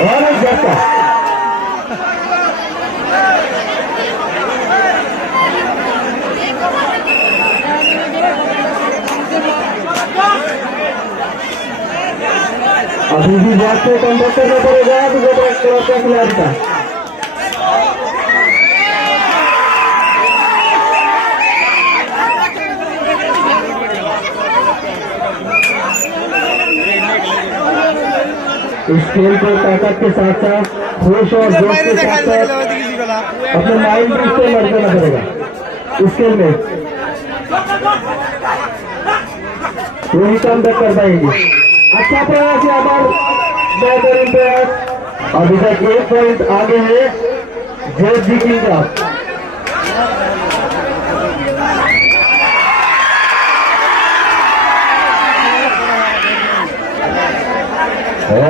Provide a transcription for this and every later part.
অনেক যাত্রা अभी भी जाते कंडक्टर में पड़ेगा तो जो खिलाड़ी इस खेल को ताकत के साथ साथ होश और जोश के साथ साथ अपने माइंड से इस्तेमाल करना पड़ेगा इस खेल में वही काम तक कर पाएंगे। अच्छा प्रयास है हमारा बेहतरीन प्रयास। अभी तक 1 पॉइंट आगे है जय जी की का।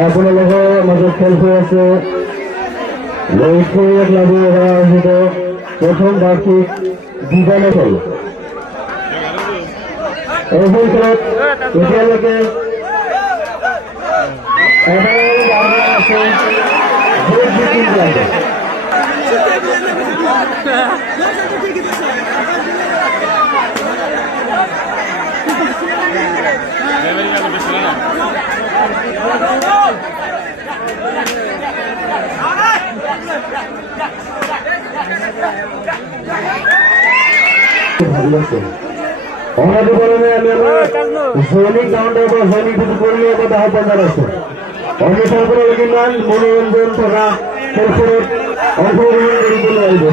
আপনার লোক আমাদের খেল হয়েছে লক্ষ্য এক লাগু আয়োজিত প্রথম বার্ষিক বিজ্ঞানের খেল এই খেলত এতিয়ালৈকে অনাদি বলনে আমি আমার সৈনিক গাউন্ডার বা সৈনিক কিছু করলে এটা দাহ পান্ডার আছে অন্যথার করে কিমান মনোরঞ্জন থাকা খেলখেলত অংশগ্রহণ কৰি চলে আহিব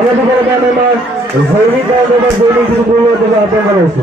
অনাদি বলনে আমি আমার সৈনিক গাউন্ডার বা সৈনিক কিছু করলে এটা দাহ পান্ডার আছে।